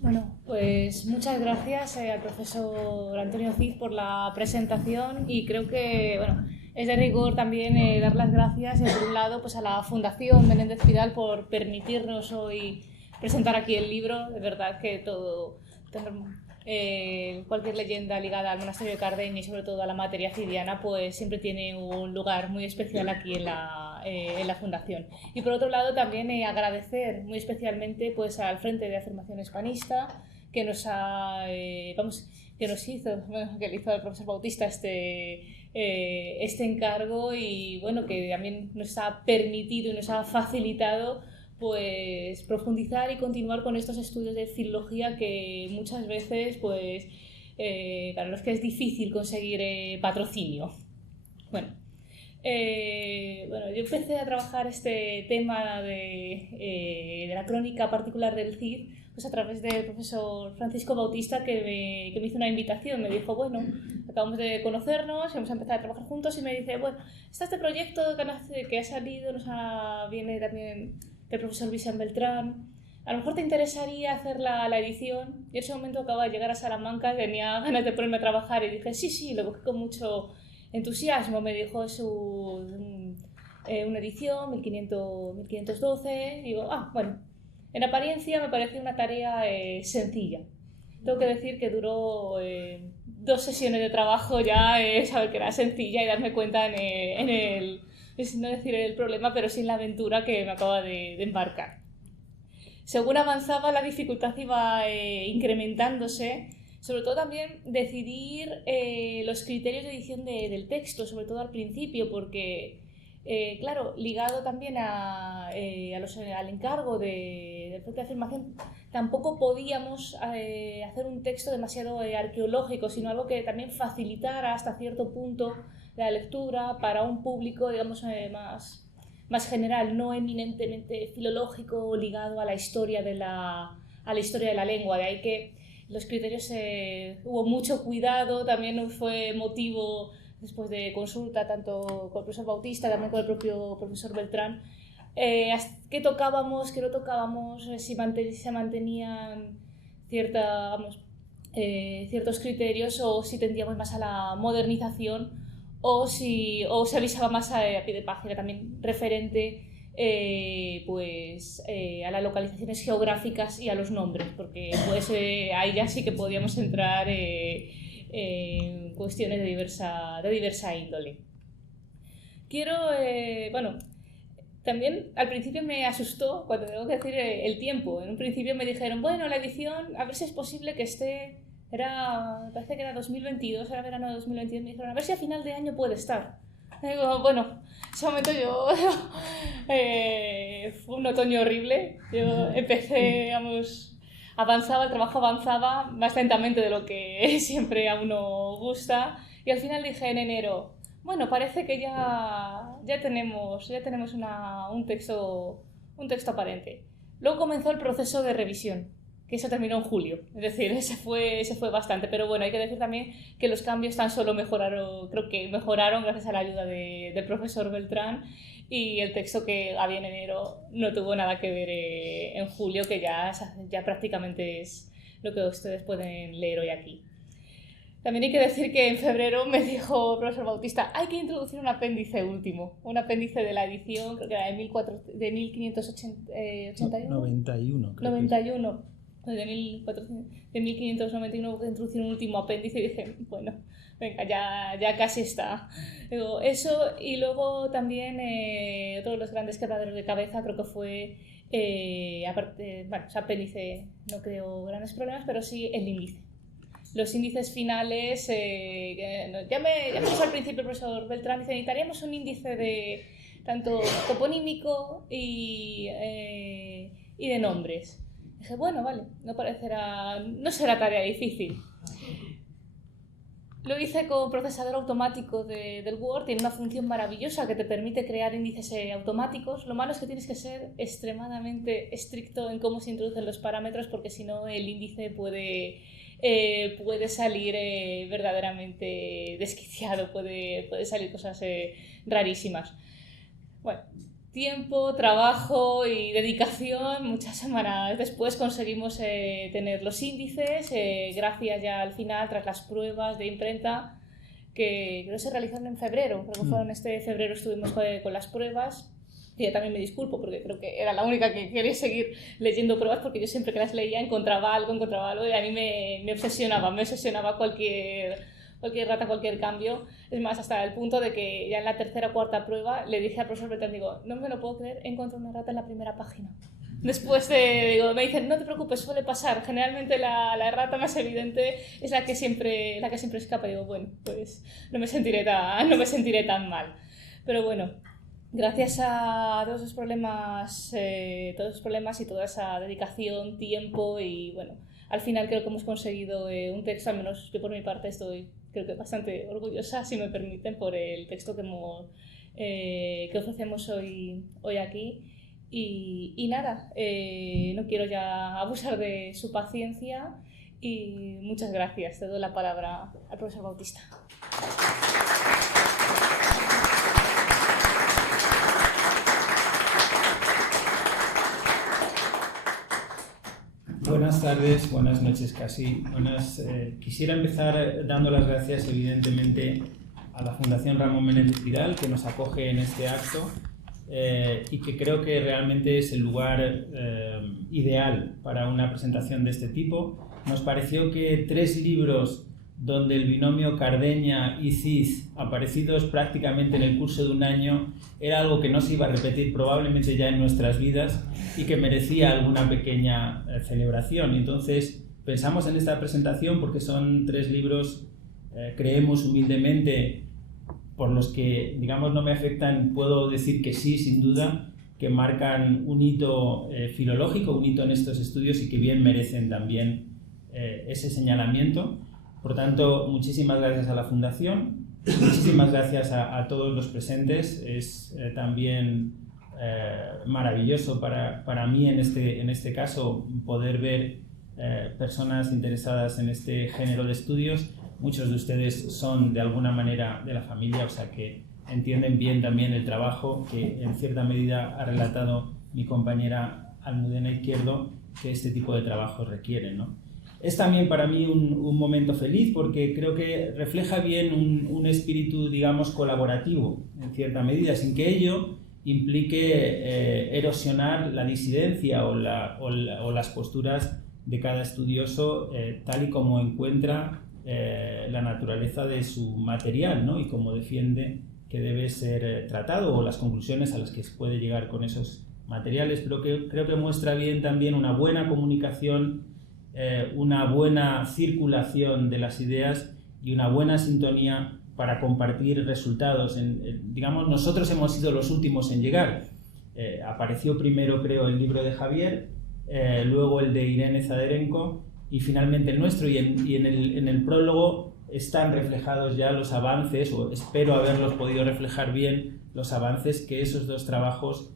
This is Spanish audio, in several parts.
Bueno, pues muchas gracias al profesor Antonio Cid por la presentación y creo que bueno, es de rigor también dar las gracias, por un lado, pues a la Fundación Menéndez Pidal por permitirnos hoy presentar aquí el libro. De verdad que cualquier leyenda ligada al monasterio de Cardeny y sobre todo a la materia cidiana pues siempre tiene un lugar muy especial aquí en la Fundación. Y por otro lado también agradecer muy especialmente pues al Frente de Afirmación Hispanista que nos que le hizo al profesor Bautista este encargo y bueno, que también nos ha permitido y nos ha facilitado pues profundizar y continuar con estos estudios de filología que muchas veces pues para los que es difícil conseguir patrocinio. Bueno, yo empecé a trabajar este tema de la crónica particular del Cid pues a través del profesor Francisco Bautista que me hizo una invitación. Me dijo, bueno, acabamos de conocernos, vamos a empezar a trabajar juntos y me dice, bueno, está este proyecto que ha salido, viene también del profesor Vicent Beltrán, a lo mejor te interesaría hacer la edición. Y en ese momento acababa de llegar a Salamanca, tenía ganas de ponerme a trabajar y dije, sí, lo cogí con mucho entusiasmo. Me dijo, es una edición, 1512, y digo, bueno, en apariencia me pareció una tarea sencilla. Tengo que decir que duró 2 sesiones de trabajo ya saber que era sencilla y darme cuenta no decir el problema, pero sí en la aventura que me acaba de embarcar. Según avanzaba, la dificultad iba incrementándose, sobre todo también decidir los criterios de edición del texto, sobre todo al principio, porque, claro, ligado también al encargo del Frente de Afirmación, tampoco podíamos hacer un texto demasiado arqueológico, sino algo que también facilitara hasta cierto punto la lectura para un público, digamos, más general, no eminentemente filológico ligado a la historia de la lengua. De ahí que los criterios hubo mucho cuidado, también fue motivo después de consulta tanto con el profesor Bautista, también con el propio profesor Beltrán, qué tocábamos, qué no tocábamos, si se mantenían ciertos criterios o si tendíamos más a la modernización o se avisaba más a pie de página, también referente a las localizaciones geográficas y a los nombres, porque pues, ahí ya sí que podíamos entrar en cuestiones de diversa índole. También al principio me asustó cuando tengo que decir el tiempo. En un principio me dijeron, bueno, la edición, a ver si es posible que esté... parece que era 2022, era verano de 2022, me dijeron, a ver si a final de año puede estar. Y digo, bueno, en ese momento fue un otoño horrible. Yo empecé, el trabajo avanzaba más lentamente de lo que siempre a uno gusta. Y al final dije en enero, bueno, parece que ya tenemos un texto aparente. Luego comenzó el proceso de revisión, que eso terminó en julio, es decir, ese fue bastante, pero bueno, hay que decir también que los cambios tan solo mejoraron gracias a la ayuda del profesor Beltrán, y el texto que había en enero no tuvo nada que ver en julio, que ya prácticamente es lo que ustedes pueden leer hoy aquí. También hay que decir que en febrero me dijo el profesor Bautista, hay que introducir un apéndice último, un apéndice de la edición, creo que era de 1581. 91, creo 91. De 1591 introducir un último apéndice y dije, bueno, venga, ya casi está. Digo, eso, y luego también otro de los grandes quebraderos de cabeza creo que fue, ese apéndice no creo grandes problemas, pero sí el índice. Los índices finales, ya me dijo al principio el profesor Beltrán, dice, necesitaríamos un índice de tanto toponímico y de nombres. Dije, bueno, vale, no será tarea difícil. Lo hice con procesador automático del Word, tiene una función maravillosa que te permite crear índices automáticos. Lo malo es que tienes que ser extremadamente estricto en cómo se introducen los parámetros, porque si no el índice puede salir verdaderamente desquiciado, puede salir cosas rarísimas. Bueno, tiempo, trabajo y dedicación. Muchas semanas después conseguimos tener los índices, gracias ya al final, tras las pruebas de imprenta, que creo que se realizaron en febrero. Creo que fueron este febrero estuvimos con las pruebas. Y yo también me disculpo porque creo que era la única que quería seguir leyendo pruebas, porque yo siempre que las leía encontraba algo y a mí me obsesionaba cualquier rata, cualquier cambio. Es más, hasta el punto de que ya en la tercera o cuarta prueba le dije al profesor Bertrand, digo, no me lo puedo creer, he encontrado una rata en la primera página. Después me dicen, no te preocupes, suele pasar, generalmente la errata más evidente es la que siempre escapa. Digo, bueno, pues no me sentiré tan mal. Pero bueno, gracias a todos esos problemas y toda esa dedicación, tiempo y bueno, al final creo que hemos conseguido un texto, al menos yo por mi parte estoy creo que bastante orgullosa, si me permiten, por el texto que ofrecemos hoy aquí. Y nada, no quiero ya abusar de su paciencia y muchas gracias. Te doy la palabra al profesor Bautista. Buenas tardes, buenas noches casi. Quisiera empezar dando las gracias evidentemente a la Fundación Ramón Menéndez Pidal, que nos acoge en este acto y que creo que realmente es el lugar ideal para una presentación de este tipo. Nos pareció que 3 libros donde el binomio Cardeña y Cid, aparecidos prácticamente en el curso de un año, era algo que no se iba a repetir probablemente ya en nuestras vidas y que merecía alguna pequeña celebración. Y entonces pensamos en esta presentación porque son 3 libros, creemos humildemente, por los que, digamos, no me afectan, puedo decir que sí, sin duda, que marcan un hito filológico, un hito en estos estudios y que bien merecen también ese señalamiento. Por tanto, muchísimas gracias a la Fundación, muchísimas gracias a todos los presentes. Es también maravilloso para mí en este caso poder ver personas interesadas en este género de estudios. Muchos de ustedes son de alguna manera de la familia, o sea que entienden bien también el trabajo que en cierta medida ha relatado mi compañera Almudena Izquierdo, que este tipo de trabajos requieren, ¿no? Es también para mí un momento feliz porque creo que refleja bien un espíritu, digamos, colaborativo, en cierta medida, sin que ello implique erosionar la disidencia o las posturas de cada estudioso tal y como encuentra la naturaleza de su material, ¿no? Y como defiende que debe ser tratado o las conclusiones a las que se puede llegar con esos materiales. Pero creo que muestra bien también una buena comunicación, una buena circulación de las ideas y una buena sintonía para compartir resultados. Digamos, nosotros hemos sido los últimos en llegar. Apareció primero, creo, el libro de Javier, luego el de Irene Zaderenko y finalmente el nuestro. Y en el prólogo están reflejados ya los avances, o espero haberlos podido reflejar bien, los avances que esos 2 trabajos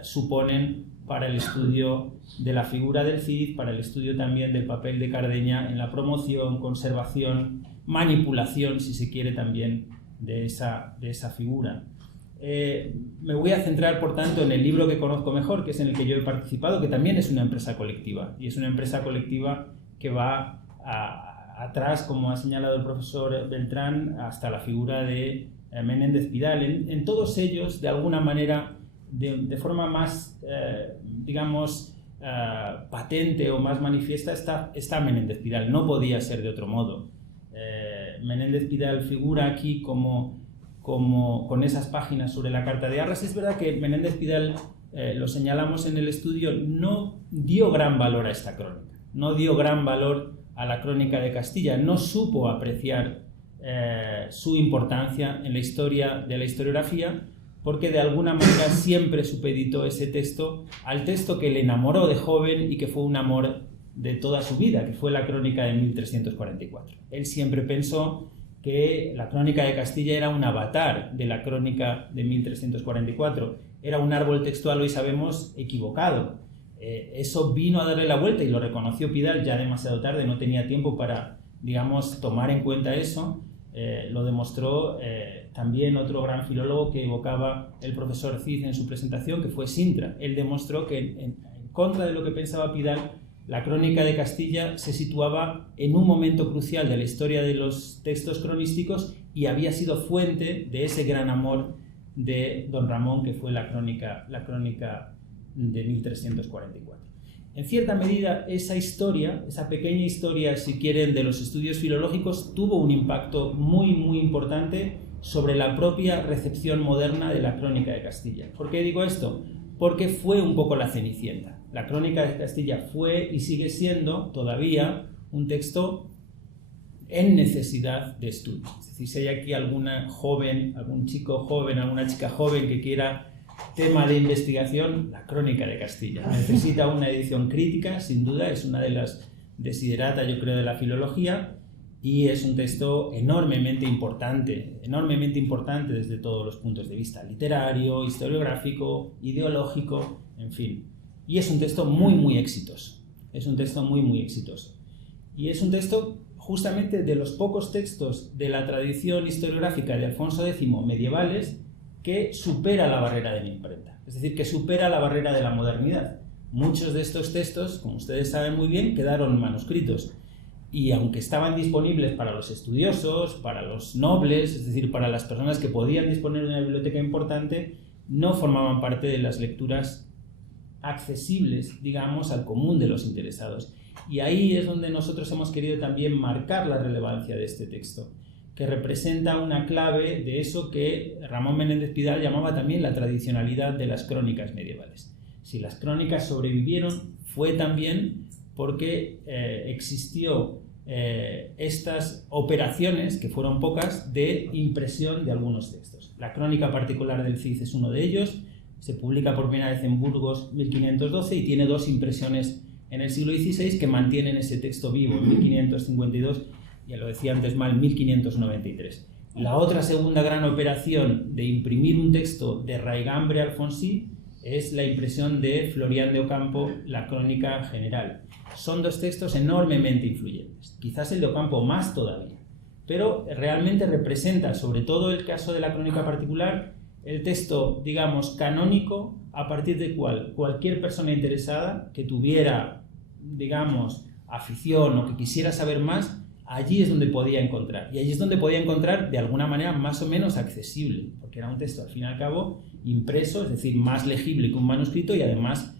suponen para el estudio de la figura del Cid, para el estudio también del papel de Cardeña en la promoción, conservación, manipulación, si se quiere, también de esa figura. Me voy a centrar, por tanto, en el libro que conozco mejor, que es en el que yo he participado, que también es una empresa colectiva, y es una empresa colectiva que va atrás, como ha señalado el profesor Beltrán, hasta la figura de Menéndez Pidal. En todos ellos, de alguna manera, de forma más, digamos, patente o más manifiesta, está Menéndez Pidal. No podía ser de otro modo. Menéndez Pidal figura aquí como con esas páginas sobre la Carta de Arras. Es verdad que Menéndez Pidal, lo señalamos en el estudio, no dio gran valor a esta crónica, no dio gran valor a la Crónica de Castilla, no supo apreciar su importancia en la historia de la historiografía, porque de alguna manera siempre supeditó ese texto al texto que le enamoró de joven y que fue un amor de toda su vida, que fue la Crónica de 1344. Él siempre pensó que la Crónica de Castilla era un avatar de la Crónica de 1344, era un árbol textual, hoy sabemos, equivocado. Eso vino a darle la vuelta y lo reconoció Pidal ya demasiado tarde, no tenía tiempo para, digamos, tomar en cuenta eso. Lo demostró también otro gran filólogo que evocaba el profesor Cid en su presentación, que fue Sintra. Él demostró que en contra de lo que pensaba Pidal, la Crónica de Castilla se situaba en un momento crucial de la historia de los textos cronísticos y había sido fuente de ese gran amor de don Ramón, que fue la crónica de 1344. En cierta medida, esa historia, esa pequeña historia, si quieren, de los estudios filológicos, tuvo un impacto muy, muy importante sobre la propia recepción moderna de la Crónica de Castilla. ¿Por qué digo esto? Porque fue un poco la Cenicienta. La Crónica de Castilla fue y sigue siendo todavía un texto en necesidad de estudio. Es decir, si hay aquí alguna joven, algún chico joven, alguna chica joven que quiera tema de investigación, la Crónica de Castilla. Necesita una edición crítica, sin duda, es una de las desiderata, yo creo, de la filología, y es un texto enormemente importante desde todos los puntos de vista, literario, historiográfico, ideológico, en fin. Y es un texto muy, muy exitoso. Es un texto muy, muy exitoso. Y es un texto justamente de los pocos textos de la tradición historiográfica de Alfonso X medievales que supera la barrera de la imprenta, es decir, que supera la barrera de la modernidad. Muchos de estos textos, como ustedes saben muy bien, quedaron manuscritos y aunque estaban disponibles para los estudiosos, para los nobles, es decir, para las personas que podían disponer de una biblioteca importante, no formaban parte de las lecturas accesibles, digamos, al común de los interesados. Y ahí es donde nosotros hemos querido también marcar la relevancia de este texto, que representa una clave de eso que Ramón Menéndez Pidal llamaba también la tradicionalidad de las crónicas medievales. Si las crónicas sobrevivieron, fue también porque existió estas operaciones, que fueron pocas, de impresión de algunos textos. La crónica particular del Cid es uno de ellos, se publica por primera vez en Burgos 1512 y tiene dos impresiones en el siglo XVI que mantienen ese texto vivo, en 1552, ya lo decía antes mal, 1593. La otra segunda gran operación de imprimir un texto de raigambre alfonsí es la impresión de Florián de Ocampo, la Crónica General. Son dos textos enormemente influyentes, quizás el de Ocampo más todavía, pero realmente representa, sobre todo el caso de la Crónica particular, el texto, digamos, canónico, a partir del cual cualquier persona interesada que tuviera, digamos, afición o que quisiera saber más, allí es donde podía encontrar. Y allí es donde podía encontrar de alguna manera más o menos accesible, porque era un texto al fin y al cabo impreso, es decir, más legible que un manuscrito, y además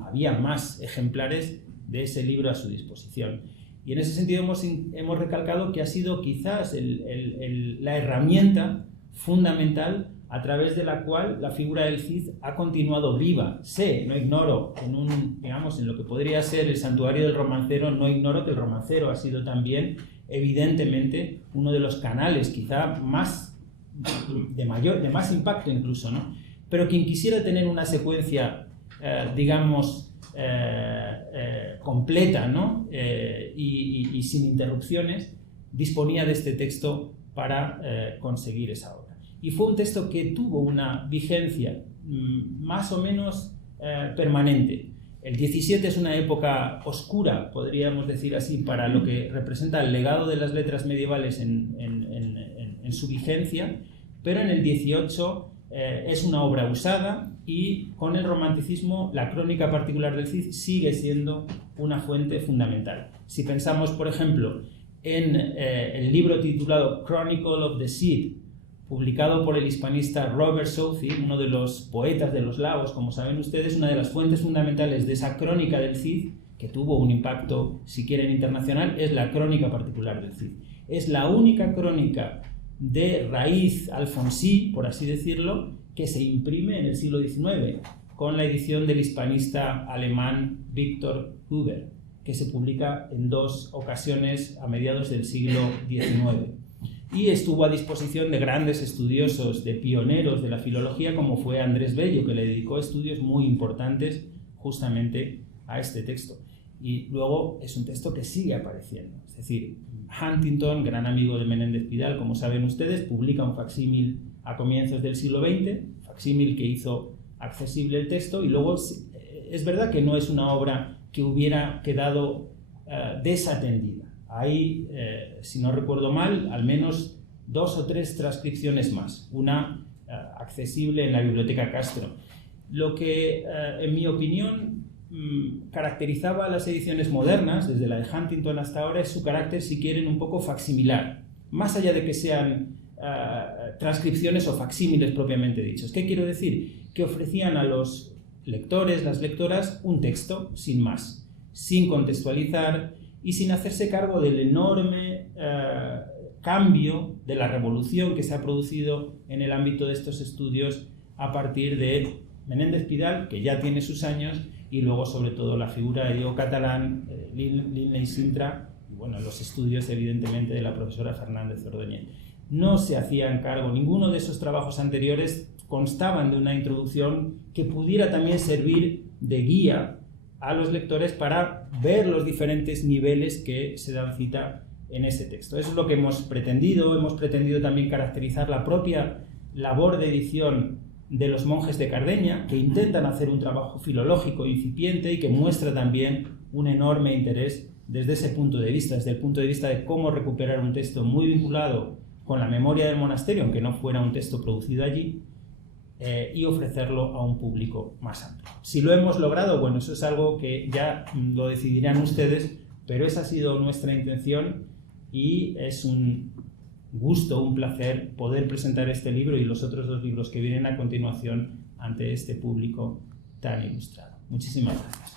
había más ejemplares de ese libro a su disposición. Y en ese sentido hemos recalcado que ha sido quizás la herramienta fundamental a través de la cual la figura del Cid ha continuado viva. No ignoro, en lo que podría ser el santuario del romancero, no ignoro que el romancero ha sido también, evidentemente, uno de los canales quizá de más impacto incluso, ¿no? Pero quien quisiera tener una secuencia, completa, ¿no? Y sin interrupciones, disponía de este texto para conseguir esa obra. Y fue un texto que tuvo una vigencia más o menos permanente. El 17 es una época oscura, podríamos decir así, para lo que representa el legado de las letras medievales en su vigencia, pero en el 18 es una obra usada y con el romanticismo la crónica particular del Cid sigue siendo una fuente fundamental. Si pensamos, por ejemplo, en el libro titulado Chronicle of the Cid, publicado por el hispanista Robert Southey, uno de los poetas de los lagos, como saben ustedes, una de las fuentes fundamentales de esa crónica del Cid, que tuvo un impacto, si quieren, internacional, es la crónica particular del Cid. Es la única crónica de raíz alfonsí, por así decirlo, que se imprime en el siglo XIX, con la edición del hispanista alemán Victor Huber, que se publica en dos ocasiones a mediados del siglo XIX. Y estuvo a disposición de grandes estudiosos, de pioneros de la filología, como fue Andrés Bello, que le dedicó estudios muy importantes justamente a este texto. Y luego es un texto que sigue apareciendo. Es decir, Huntington, gran amigo de Menéndez Pidal, como saben ustedes, publica un facsímil a comienzos del siglo XX, facsímil que hizo accesible el texto, y luego es verdad que no es una obra que hubiera quedado desatendida. hay, si no recuerdo mal, al menos 2 o 3 transcripciones más, una accesible en la Biblioteca Castro. Lo que, en mi opinión, caracterizaba a las ediciones modernas, desde la de Huntington hasta ahora, es su carácter, si quieren, un poco facsimilar, más allá de que sean transcripciones o facsímiles propiamente dichos. ¿Qué quiero decir? Que ofrecían a los lectores, las lectoras, un texto sin más, sin contextualizar y sin hacerse cargo del enorme cambio, de la revolución que se ha producido en el ámbito de estos estudios a partir de Menéndez Pidal, que ya tiene sus años, y luego sobre todo la figura de Diego Catalán, Linley Sintra, y bueno, los estudios evidentemente de la profesora Fernández Ordóñez. No se hacían cargo, ninguno de esos trabajos anteriores constaban de una introducción que pudiera también servir de guía a los lectores para ver los diferentes niveles que se dan cita en ese texto. Eso es lo que hemos pretendido también caracterizar la propia labor de edición de los monjes de Cardeña, que intentan hacer un trabajo filológico incipiente y que muestra también un enorme interés desde ese punto de vista, desde el punto de vista de cómo recuperar un texto muy vinculado con la memoria del monasterio, aunque no fuera un texto producido allí, y ofrecerlo a un público más amplio. Si lo hemos logrado, bueno, eso es algo que ya lo decidirán ustedes, pero esa ha sido nuestra intención y es un gusto, un placer poder presentar este libro y los otros 2 libros que vienen a continuación ante este público tan ilustrado. Muchísimas gracias.